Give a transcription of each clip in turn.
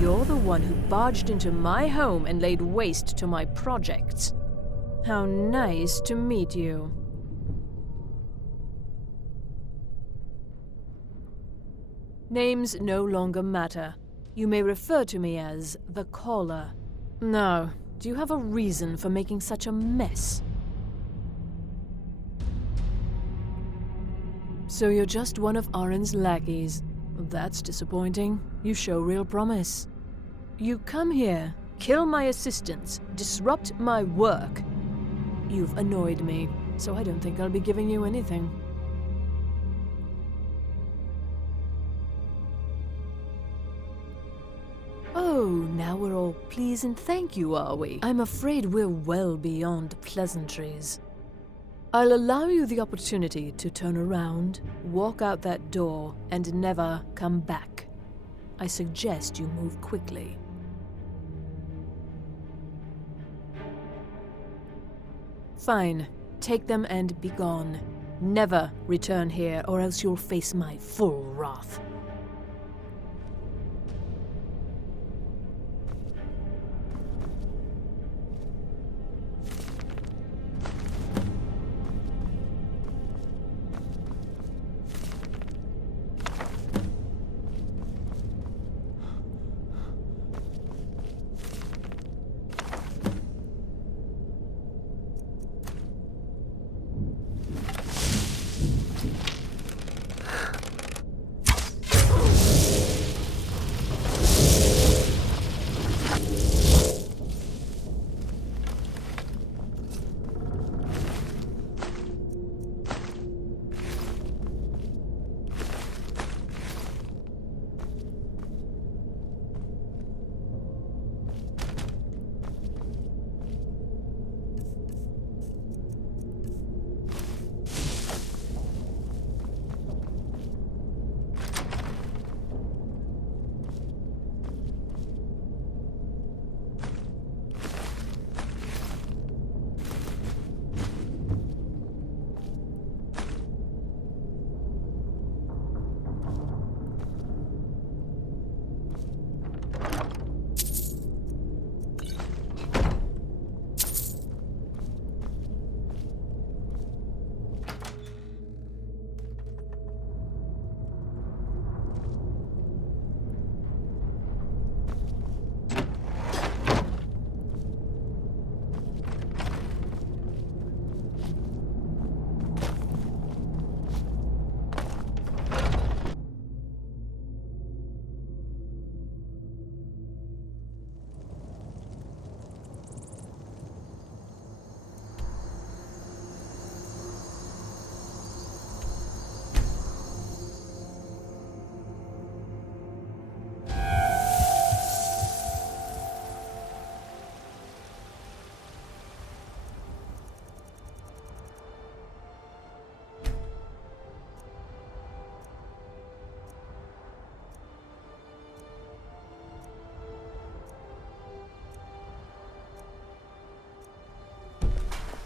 You're the one who barged into my home and laid waste to my projects. How nice to meet you. Names no longer matter. You may refer to me as the Caller. Now, do you have a reason for making such a mess? So you're just one of Arin's lackeys. That's disappointing. You show real promise. You come here, kill my assistants, disrupt my work. You've annoyed me, so I don't think I'll be giving you anything. Oh, now we're all please and thank you, are we? I'm afraid we're well beyond pleasantries. I'll allow you the opportunity to turn around, walk out that door, and never come back. I suggest you move quickly. Fine. Take them and be gone. Never return here, or else you'll face my full wrath.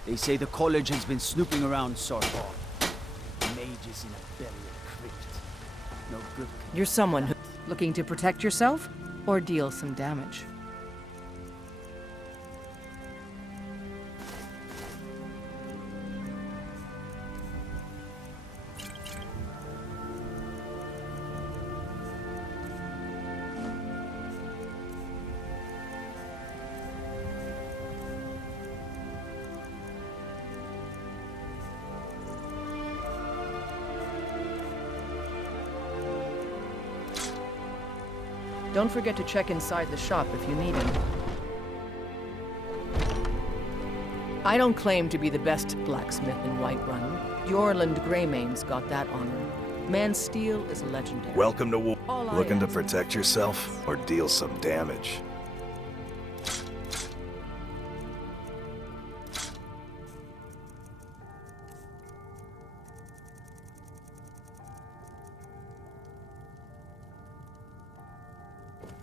They say the college has been snooping around Sorbonne. Mages in a burial crypt. No good. You're someone who's looking to protect yourself or deal some damage. Don't forget to check inside the shop if you need him. I don't claim to be the best blacksmith in Whiterun. Jorland Greymane's got that honor. Man's steel is legendary. Welcome to war. All I Looking to ask- protect yourself or deal some damage?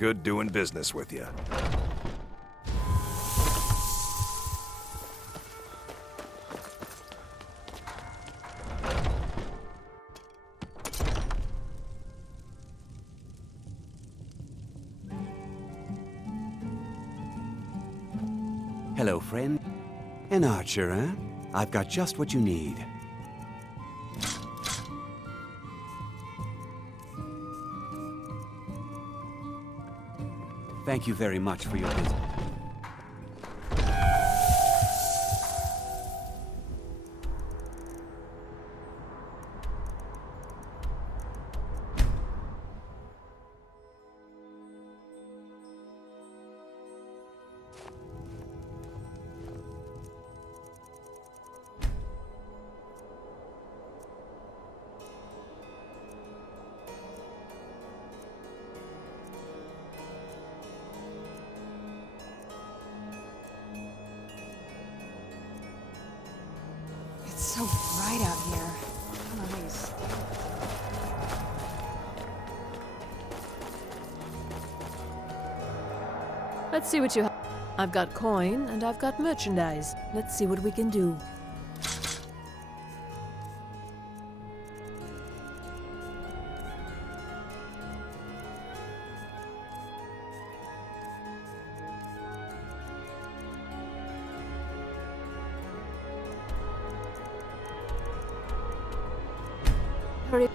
Good doing business with you. Hello, friend. An archer, huh? I've got just what you need. Thank you very much for your visit. It's so bright out here. I don't know how you stay. Let's see what you have. I've got coin and I've got merchandise. Let's see what we can do. Hurry.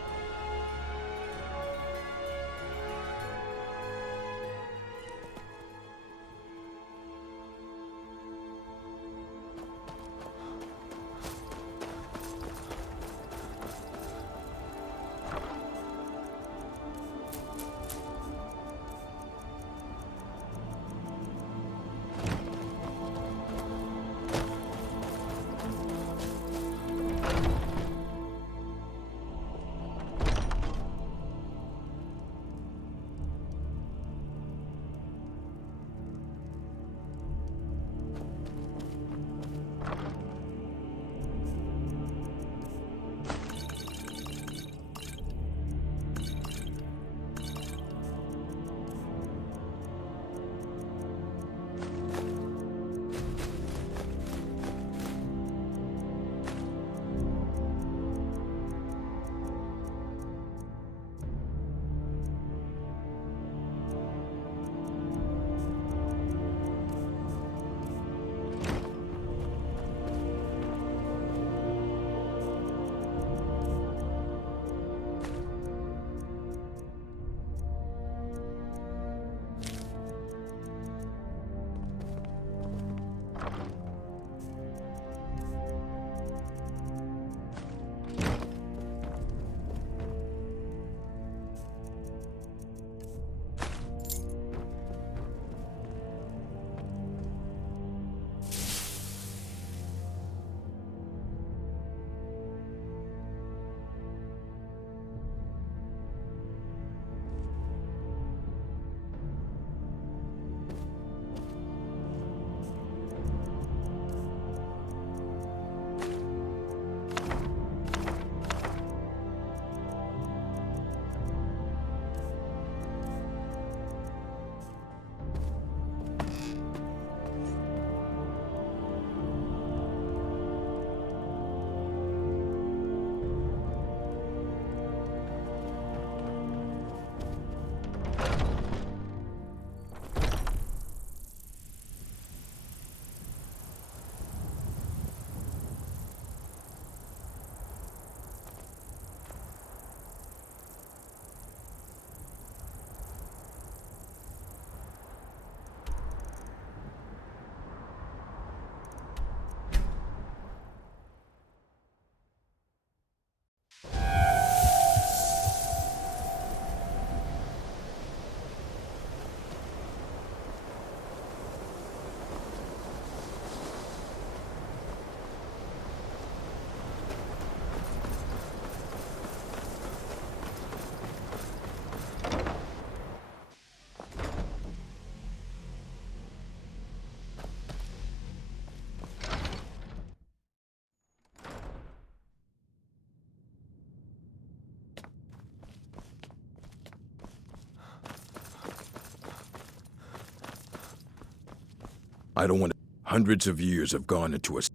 I don't want to... Hundreds of years have gone into us.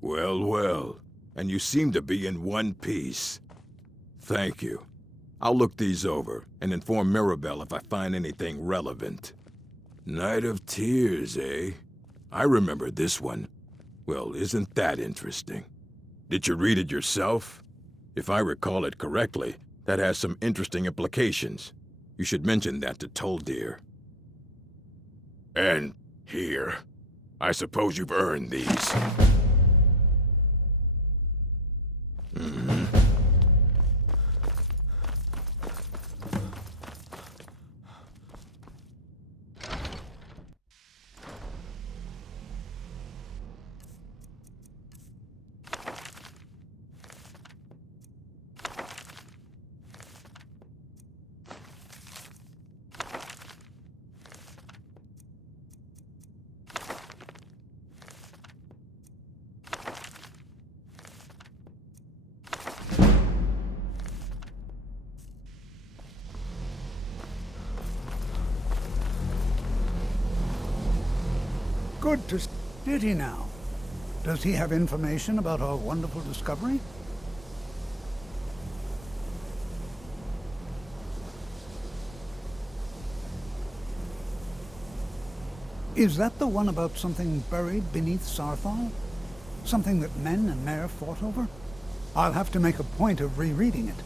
Well, well. And you seem to be in one piece. Thank you. I'll look these over and inform Mirabelle if I find anything relevant. Night of Tears, eh? I remember this one. Well, isn't that interesting? Did you read it yourself? If I recall it correctly, that has some interesting implications. You should mention that to Toldir. And here. I suppose you've earned these. Good to... Did he now? Does he have information about our wonderful discovery? Is that the one about something buried beneath Sarthal? Something that men and Mare fought over? I'll have to make a point of rereading it.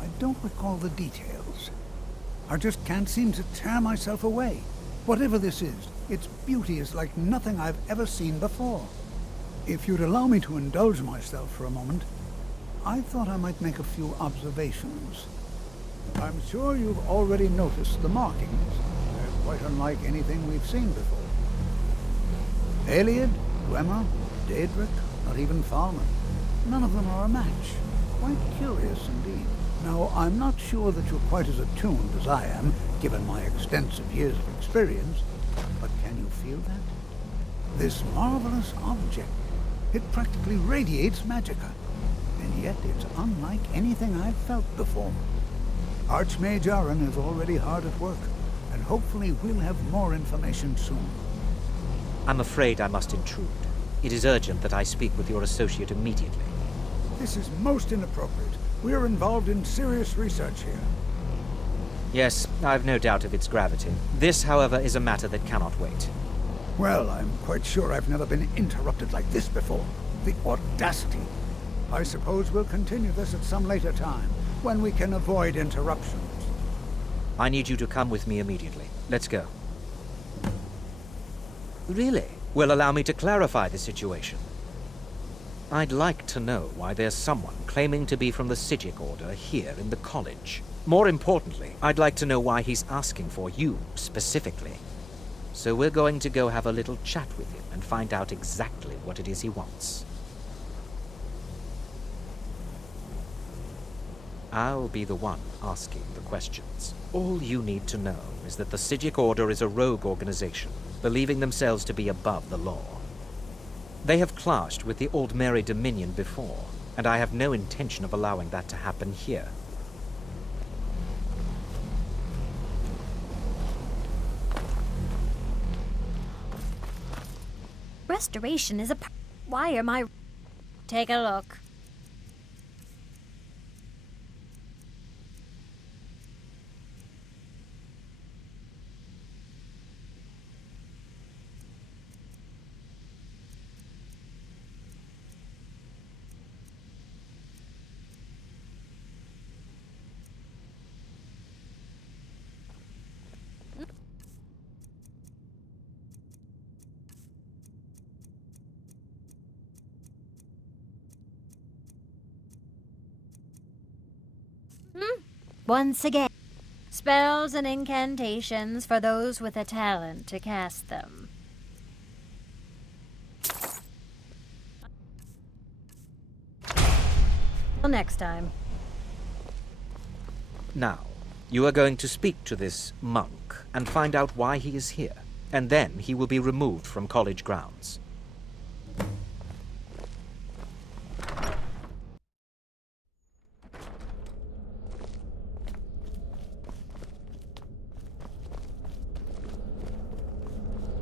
I don't recall the details. I just can't seem to tear myself away. Whatever this is, its beauty is like nothing I've ever seen before. If you'd allow me to indulge myself for a moment, I thought I might make a few observations. I'm sure you've already noticed the markings. They're quite unlike anything we've seen before. Eliad, Dwemer, Daedric, not even Falman. None of them are a match. Quite curious indeed. Now, I'm not sure that you're quite as attuned as I am, given my extensive years of experience, but can you feel that? This marvelous object, it practically radiates magicka, and yet it's unlike anything I've felt before. Archmage Aaron is already hard at work, and hopefully we'll have more information soon. I'm afraid I must intrude. It is urgent that I speak with your associate immediately. This is most inappropriate. We're involved in serious research here. Yes, I've no doubt of its gravity. This, however, is a matter that cannot wait. Well, I'm quite sure I've never been interrupted like this before. The audacity. I suppose we'll continue this at some later time, when we can avoid interruptions. I need you to come with me immediately. Let's go. Really? Well, allow me to clarify the situation. I'd like to know why there's someone claiming to be from the Psijic Order here in the college. More importantly, I'd like to know why he's asking for you, specifically. So we're going to go have a little chat with him and find out exactly what it is he wants. I'll be the one asking the questions. All you need to know is that the Psijic Order is a rogue organization, believing themselves to be above the law. They have clashed with the Aldmeri Dominion before, and I have no intention of allowing that to happen here. Restoration is a... Why am I... Take a look. Once again, spells and incantations for those with a talent to cast them. Till next time. Now, you are going to speak to this monk and find out why he is here, and then he will be removed from college grounds.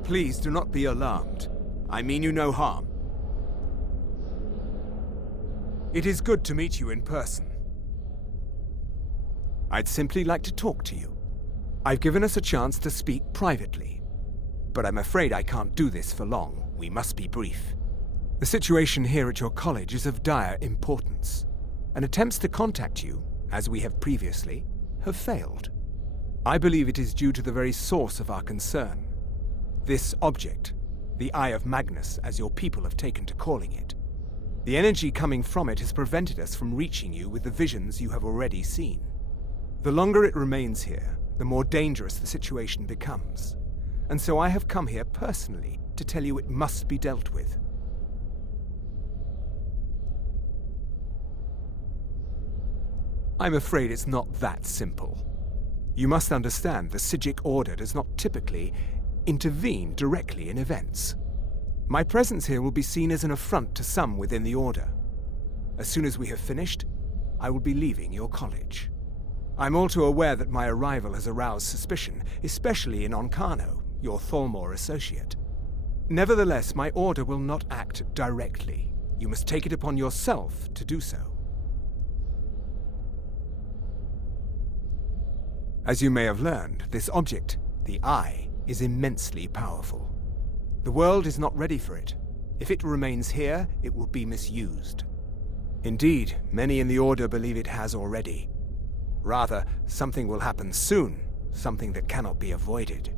Please do not be alarmed. I mean you no harm. It is good to meet you in person. I'd simply like to talk to you. I've given us a chance to speak privately. but I'm afraid I can't do this for long. We must be brief. The situation here at your college is of dire importance, and attempts to contact you, as we have previously, have failed. I believe it is due to the very source of our concern. This object, the Eye of Magnus, as your people have taken to calling it. The energy coming from it has prevented us from reaching you with the visions you have already seen. The longer it remains here, the more dangerous the situation becomes. And so I have come here personally to tell you it must be dealt with. I'm afraid it's not that simple. You must understand the Psijic Order does not typically intervene directly in events. My presence here will be seen as an affront to some within the Order. As soon as we have finished, I will be leaving your college. I'm all too aware that my arrival has aroused suspicion, especially in Onkano, your Thalmor associate. Nevertheless, my Order will not act directly. You must take it upon yourself to do so. As you may have learned, this object, the Eye, is immensely powerful. The world is not ready for it. If it remains here, it will be misused. Indeed, many in the Order believe it has already. Rather, something will happen soon, something that cannot be avoided.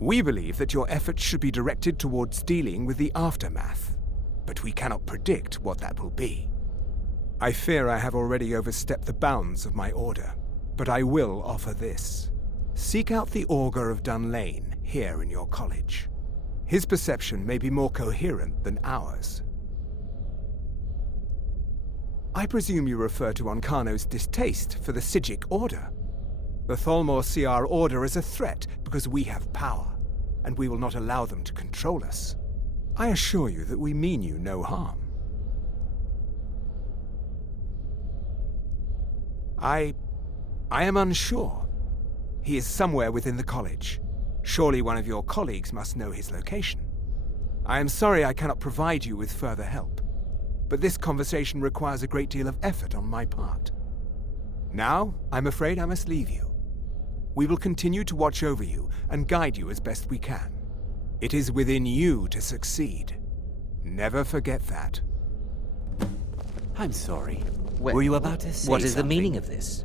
We believe that your efforts should be directed towards dealing with the aftermath, but we cannot predict what that will be. I fear I have already overstepped the bounds of my Order, but I will offer this. Seek out the Augur of Dunlane here in your college. His perception may be more coherent than ours. I presume you refer to Onkano's distaste for the Psijic Order. The Thalmor see our Order as a threat because we have power, and we will not allow them to control us. I assure you that we mean you no harm. I am unsure. He is somewhere within the college. Surely one of your colleagues must know his location. I am sorry I cannot provide you with further help, but this conversation requires a great deal of effort on my part. Now, I'm afraid I must leave you. We will continue to watch over you and guide you as best we can. It is within you to succeed. Never forget that. I'm sorry. Well, were you about to say what is something? the meaning of this?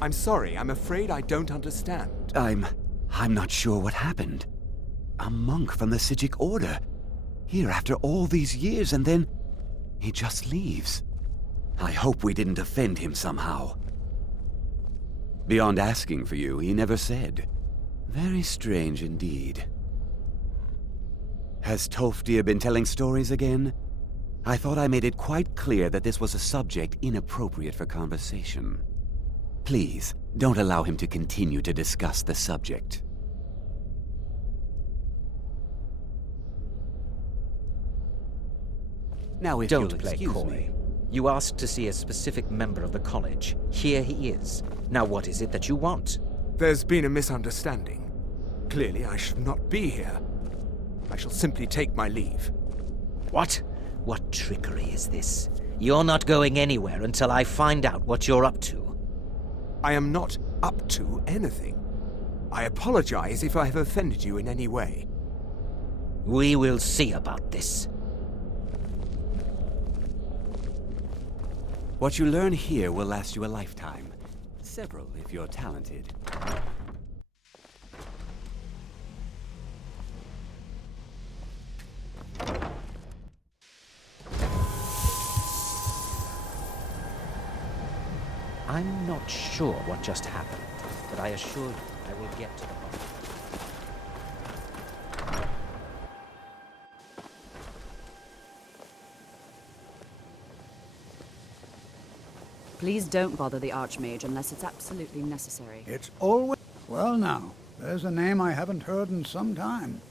I'm sorry, I'm afraid I don't understand. I'm not sure what happened. A monk from the Psijic Order. Here after all these years, and then he just leaves. I hope we didn't offend him somehow. Beyond asking for you, he never said. Very strange indeed. Has Tolfdir been telling stories again? I thought I made it quite clear that this was a subject inappropriate for conversation. Please, don't allow him to continue to discuss the subject. Now, if Don't you'll play excuse coy. me. You asked to see a specific member of the college. Here he is. Now what is it that you want? There's been a misunderstanding. Clearly, I should not be here. I shall simply take my leave. What? What trickery is this? You're not going anywhere until I find out what you're up to. I am not up to anything. I apologize if I have offended you in any way. We will see about this. What you learn here will last you a lifetime. Several, if you're talented. I'm not sure what just happened, but I assure you I will get to the bottom. Please don't bother the Archmage unless it's absolutely necessary. It's always... Well now, there's a name I haven't heard in some time.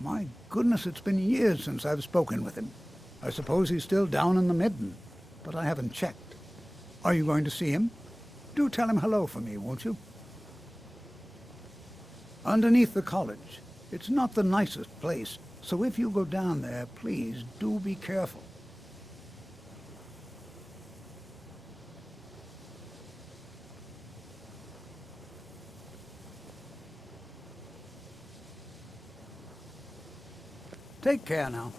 My goodness, it's been years since I've spoken with him. I suppose he's still down in the Midden, but I haven't checked. Are you going to see him? Do tell him hello for me, won't you? Underneath the college. It's not the nicest place, so if you go down there, please do be careful. Take care now.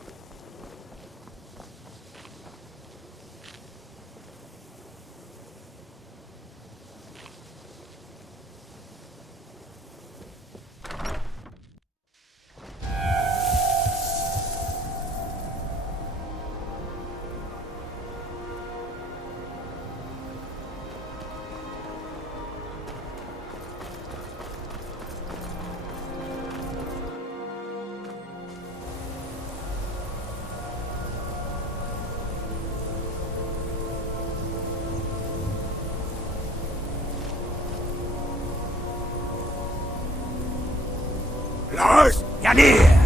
Lars, Yanir!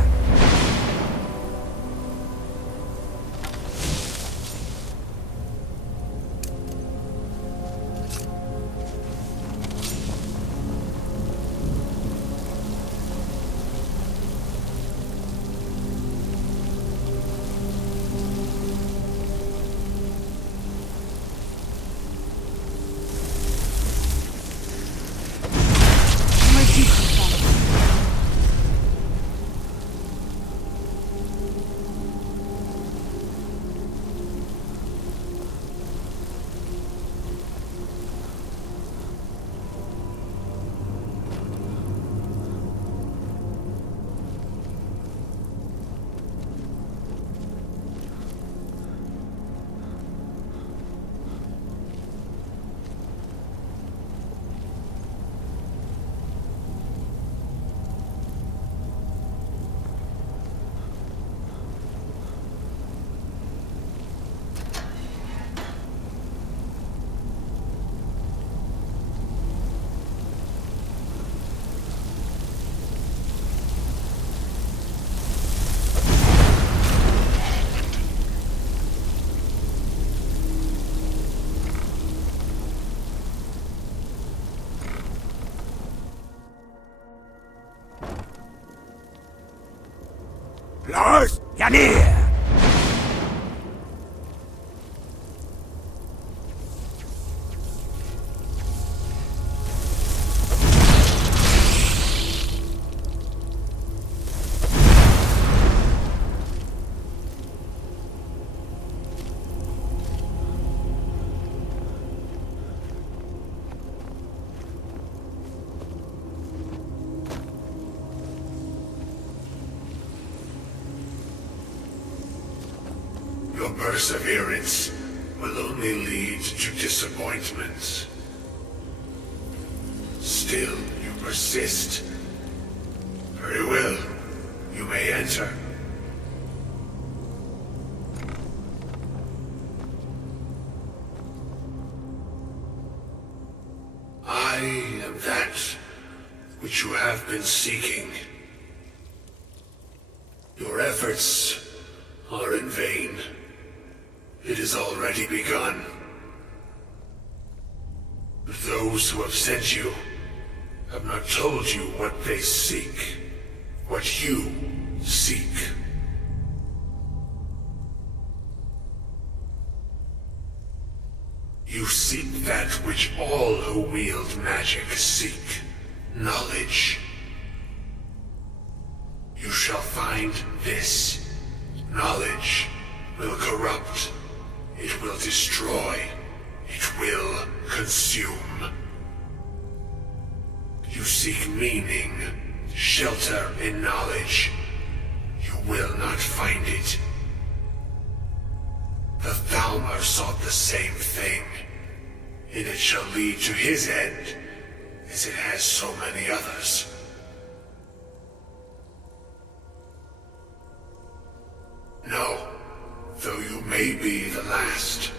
Lars, Yanir! Your perseverance will only lead to disappointments. Still, you persist. Very well. You may enter. I am that which you have been seeking. Your efforts are in vain. It has already begun. But those who have sent you have not told you what they seek, what you seek. You seek that which all who wield magic seek, knowledge. You shall find this. Knowledge will corrupt. It will destroy. It will consume. You seek meaning, shelter in knowledge. You will not find it. The Thalmor sought the same thing, and it shall lead to his end, as it has so many others. No, though you may be the last,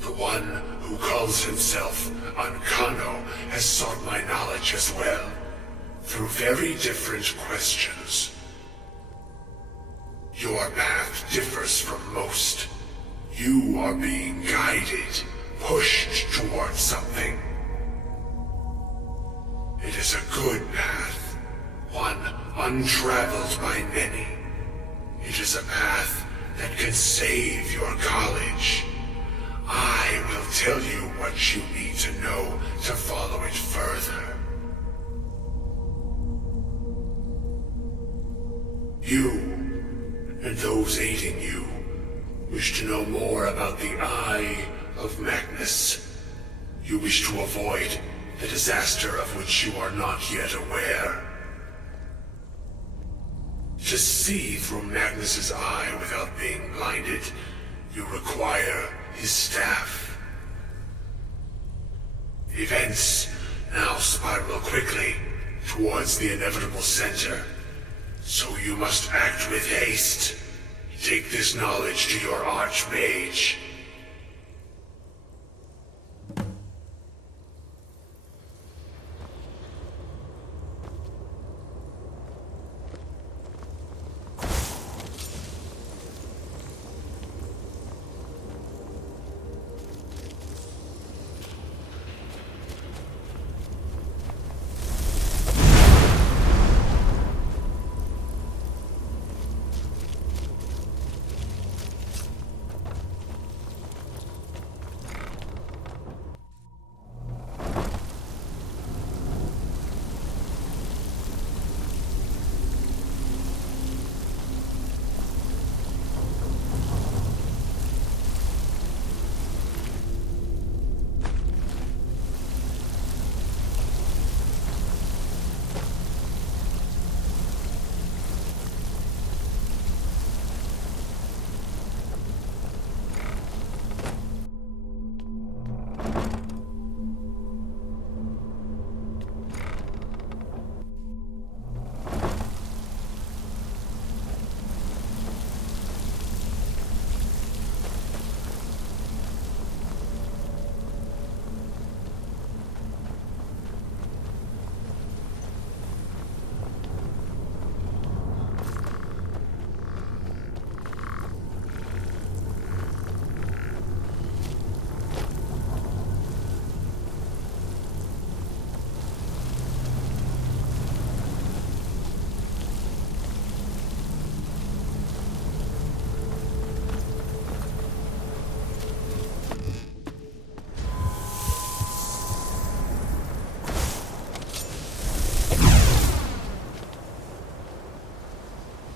the one who calls himself Ancano has sought my knowledge as well, through very different questions. Your path differs from most. You are being guided, pushed towards something. It is a good path, one untraveled by many. It is a path that can save your college. I will tell you what you need to know to follow it further. You and those aiding you wish to know more about the Eye of Magnus. You wish to avoid the disaster of which you are not yet aware. To see through Magnus's eye without being blinded, you require his staff. Events now spiral quickly towards the inevitable center, so you must act with haste. Take this knowledge to your Archmage.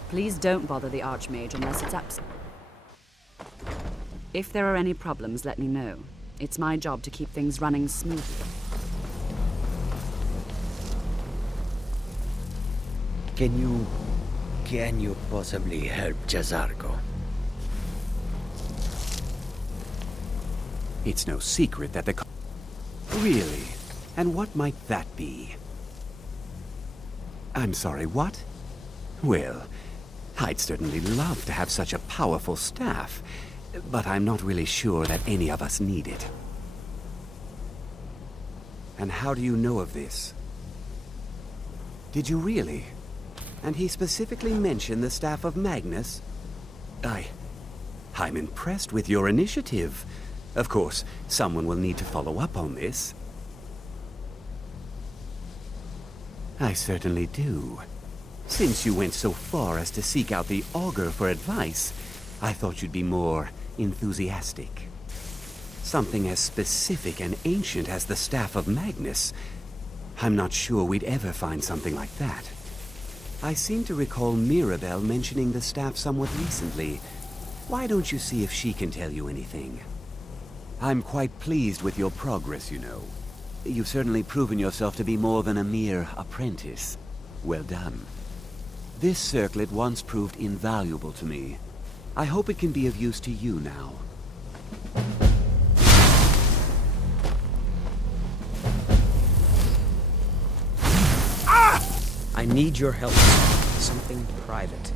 Please don't bother the Archmage unless it's absolute. If there are any problems, let me know. It's my job to keep things running smoothly. Can you possibly help Jazarko? It's no secret that the... Really? And what might that be? I'm sorry, what? Well, I'd certainly love to have such a powerful staff, but I'm not really sure that any of us need it. And how do you know of this? Did you really? And he specifically mentioned the staff of Magnus? I'm impressed with your initiative. Of course, someone will need to follow up on this. I certainly do. Since you went so far as to seek out the Augur for advice, I thought you'd be more enthusiastic. Something as specific and ancient as the Staff of Magnus. I'm not sure we'd ever find something like that. I seem to recall Mirabelle mentioning the staff somewhat recently. Why don't you see if she can tell you anything? I'm quite pleased with your progress, you know. You've certainly proven yourself to be more than a mere apprentice. Well done. This circlet once proved invaluable to me. I hope it can be of use to you now. I need your help. Something private.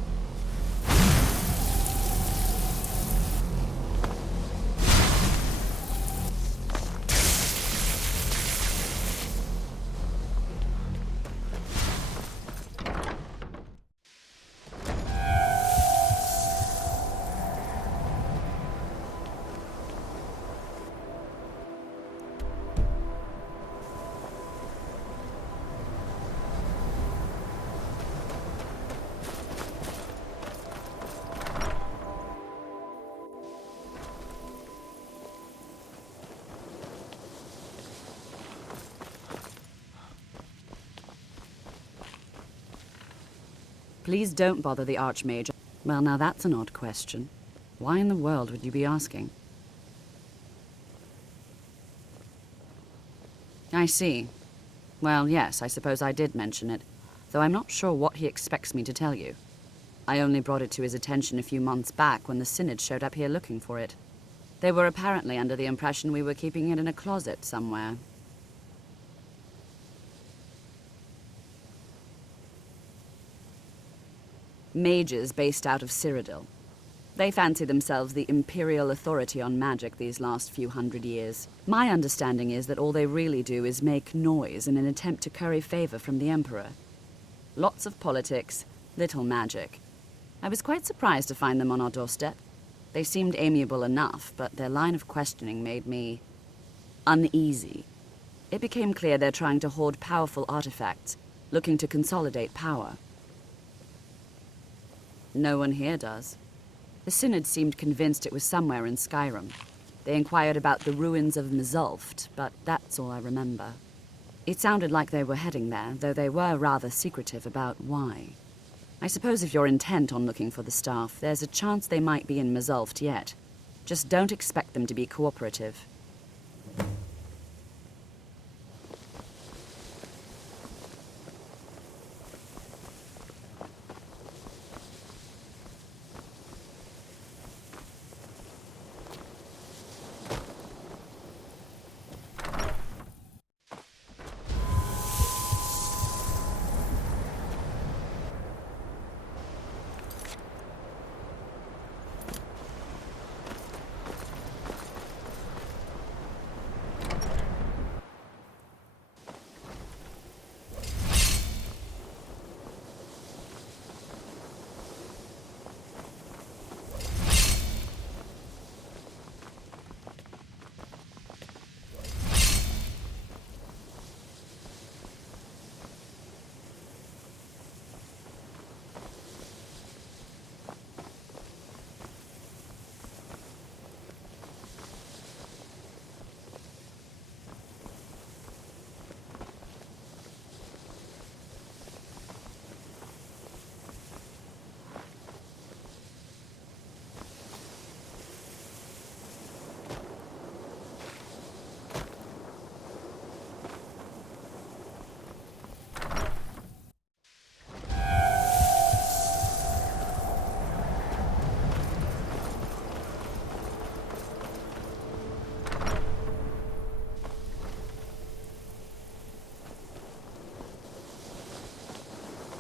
Please don't bother the Archmage. Well, now that's an odd question. Why in the world would you be asking? I see. Well, yes, I suppose I did mention it, though I'm not sure what he expects me to tell you. I only brought it to his attention a few months back when the Synod showed up here looking for it. They were apparently under the impression we were keeping it in a closet somewhere. Mages based out of Cyrodiil. They fancy themselves the imperial authority on magic these last few hundred years. My understanding is that all they really do is make noise in an attempt to curry favor from the Emperor. Lots of politics, little magic. I was quite surprised to find them on our doorstep. They seemed amiable enough, but their line of questioning made me uneasy. It became clear they're trying to hoard powerful artifacts, looking to consolidate power. No one here does. The Synod seemed convinced it was somewhere in Skyrim. They inquired about the ruins of Mzulft, but that's all I remember. It sounded like they were heading there, though they were rather secretive about why. I suppose if you're intent on looking for the staff, there's a chance they might be in Mzulft yet. Just don't expect them to be cooperative.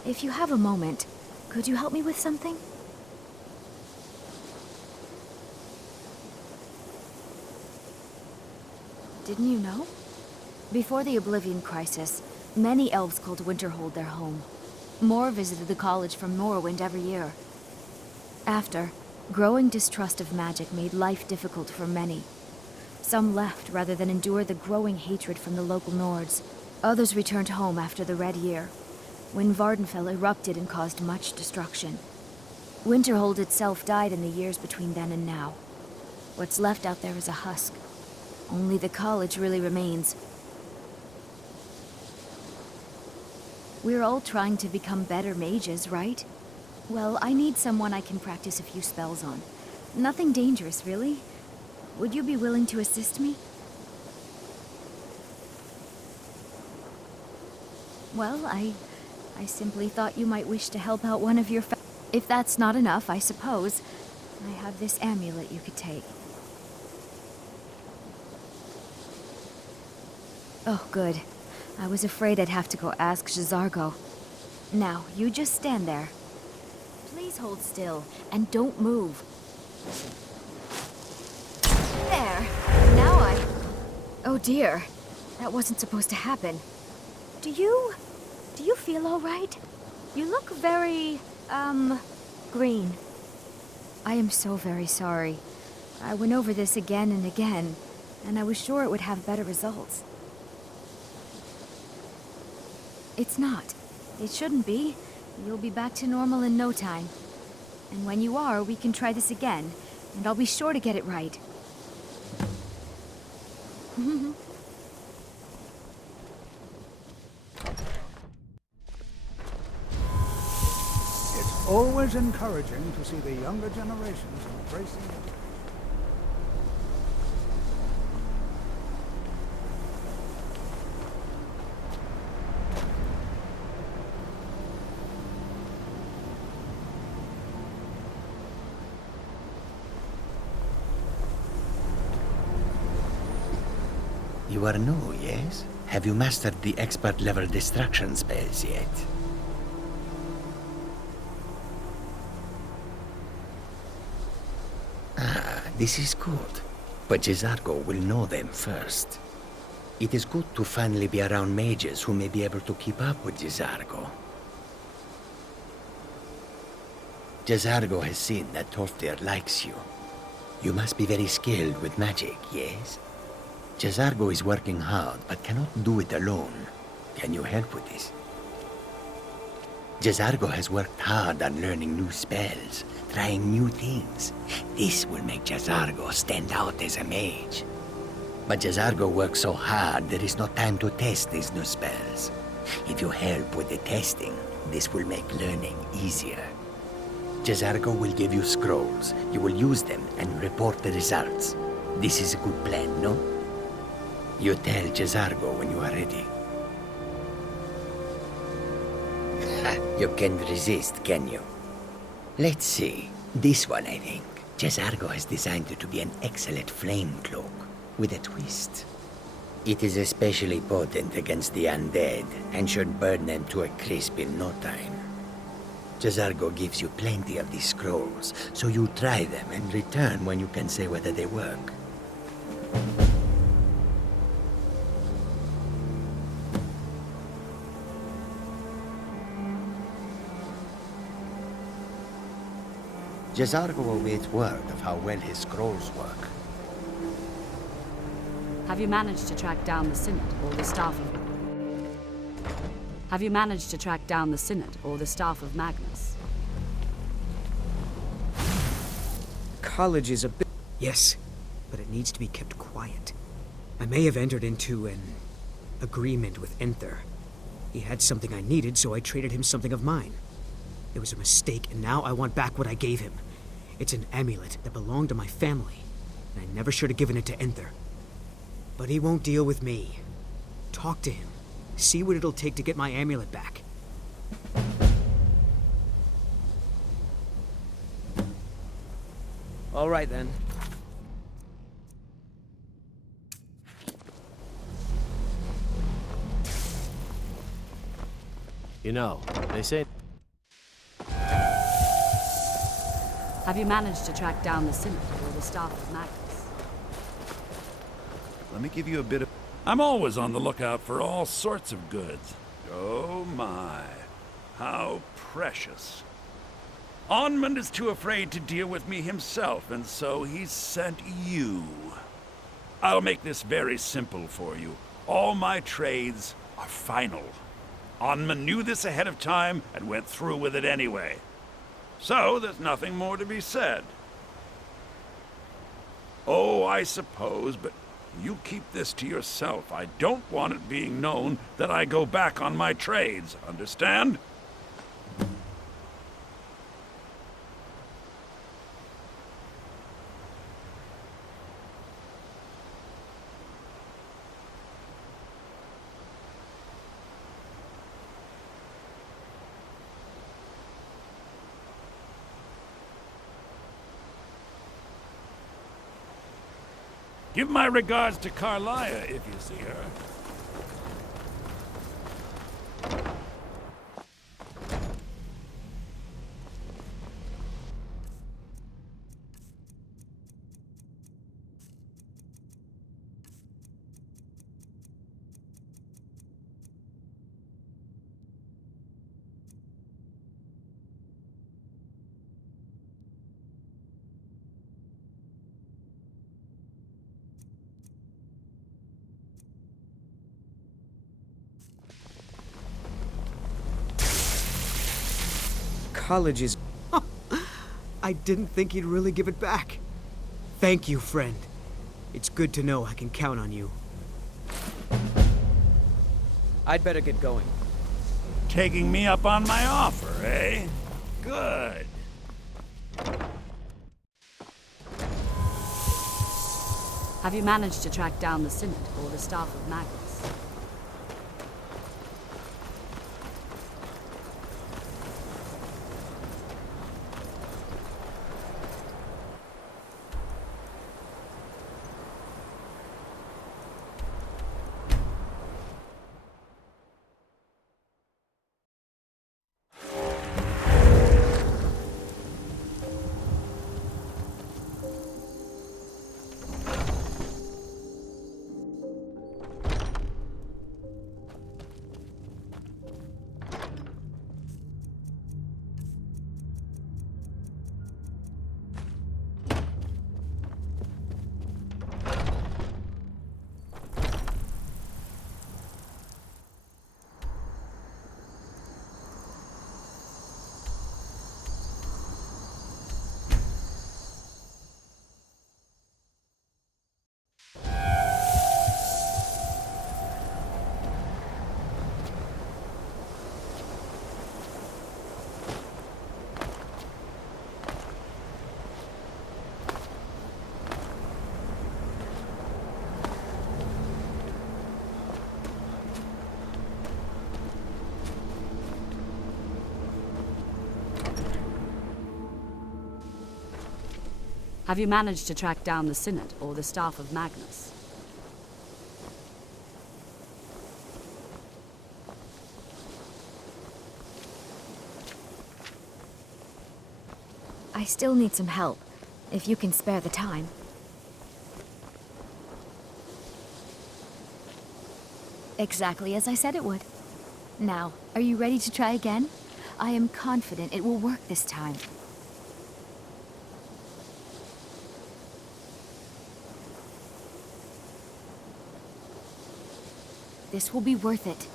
If you have a moment, could you help me with something? Didn't you know? Before the Oblivion Crisis, many elves called Winterhold their home. More visited the college from Morrowind every year. After, growing distrust of magic made life difficult for many. Some left rather than endure the growing hatred from the local Nords. Others returned home after the Red Year, when Vardenfell erupted and caused much destruction. Winterhold itself died in the years between then and now. What's left out there is a husk. Only the college really remains. We're all trying to become better mages, right? Well, I need someone I can practice a few spells on. Nothing dangerous, really. Would you be willing to assist me? Well, I simply thought you might wish to help out one of your If that's not enough, I suppose I have this amulet you could take. Oh, good. I was afraid I'd have to go ask J'zargo. Now, you just stand there. Please hold still, and don't move. There. Now Oh dear. That wasn't supposed to happen. Do you feel all right? You look very, green. I am so very sorry. I went over this again and again, and I was sure it would have better results. It's not. It shouldn't be. You'll be back to normal in no time. And when you are, we can try this again, and I'll be sure to get it right. always encouraging to see the younger generations embracing it. You are new, yes? Have you mastered the expert-level distraction spells yet? Ah, this is good. But Jezargo will know them first. It is good to finally be around mages who may be able to keep up with Jezargo. Jezargo has seen that Tolfdir likes you. You must be very skilled with magic, yes? Jezargo is working hard, but cannot do it alone. Can you help with this? Jezargo has worked hard on learning new spells, trying new things. This will make Jezargo stand out as a mage. But Jezargo works so hard, there is no time to test these new spells. If you help with the testing, this will make learning easier. Jezargo will give you scrolls. You will use them and report the results. This is a good plan, no? You tell Jezargo when you are ready. You can't resist, can you? Let's see. This one, I think. Jezargo has designed it to be an excellent flame cloak, with a twist. It is especially potent against the undead, and should burn them to a crisp in no time. Jezargo gives you plenty of these scrolls, so you try them and return when you can say whether they work. Jezargo awaits word of how well his scrolls work. Have you managed to track down the Synod or the Staff of... Have you managed to track down the Synod or the Staff of Magnus? College is a bit... Yes, but it needs to be kept quiet. I may have entered into an agreement with Enther. He had something I needed, so I traded him something of mine. It was a mistake, and now I want back what I gave him. It's an amulet that belonged to my family, and I never should have given it to Enther. But he won't deal with me. Talk to him. See what it'll take to get my amulet back. All right, then. You know, they say... Have you managed to track down the Synod or the Staff of Magnus? Let me give you a bit of... I'm always on the lookout for all sorts of goods. Oh my, how precious. Onmund is too afraid to deal with me himself, and so he's sent you. I'll make this very simple for you. All my trades are final. Onmund knew this ahead of time and went through with it anyway. So there's nothing more to be said. Oh, I suppose, but you keep this to yourself. I don't want it being known that I go back on my trades, understand? Give my regards to Carlia if you see her. College is... I didn't think he'd really give it back. Thank you, friend. It's good to know I can count on you. I'd better get going. Taking me up on my offer, eh? Good. Have you managed to track down the Synod or the staff of Magnus? Have you managed to track down the Synod or the staff of Magnus? I still need some help, if you can spare the time. Exactly as I said it would. Now, are you ready to try again? I am confident it will work this time. This will be worth it.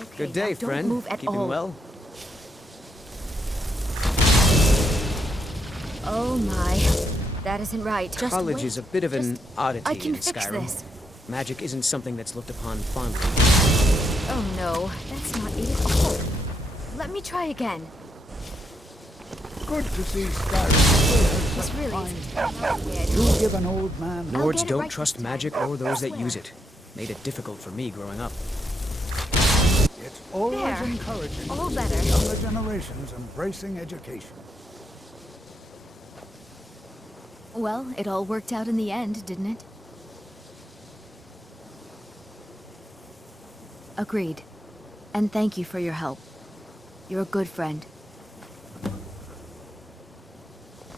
Okay, Good day, now don't friend. move at Keeping all. well? Oh my. That isn't right. Just College wait. is a bit of an oddity I can in fix Skyrim. this. Magic isn't something that's looked upon fondly. Oh no, that's not it at all. Let me try again. Good to see Skyrim. This really isn't. You give an old man... Lords don't trust magic or those that use it. Made it difficult for me growing up. It's always There. encouraging All to better. see younger generations embracing education. Well, it all worked out in the end, didn't it? Agreed. And thank you for your help. You're a good friend.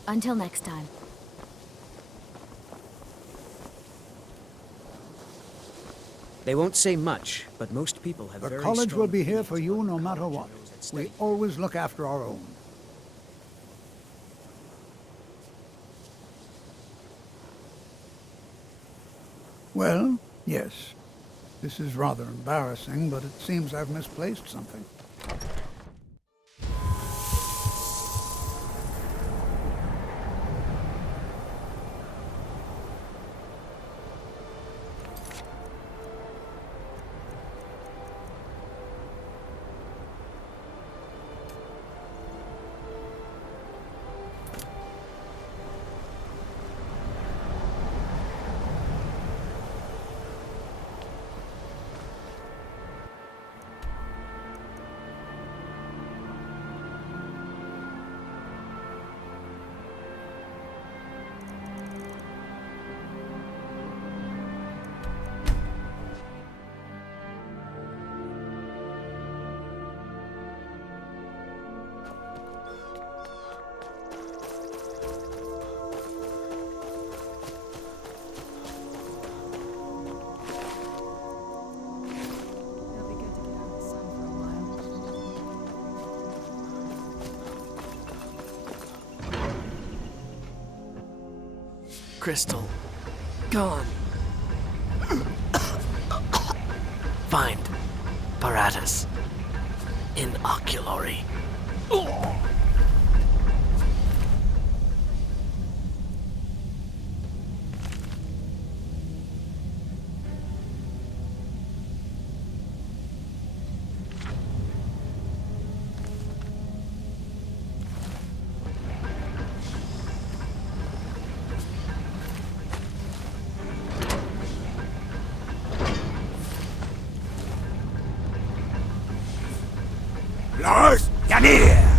Until next time. They won't say much, but most people have The very college strong will be here opinions for you about no the matter college what. and those that We study. always look after our own. Well, yes. This is rather embarrassing, but it seems I've misplaced something. Crystal. Gone. Find Paratus. In Oculory. Lars, Yanir!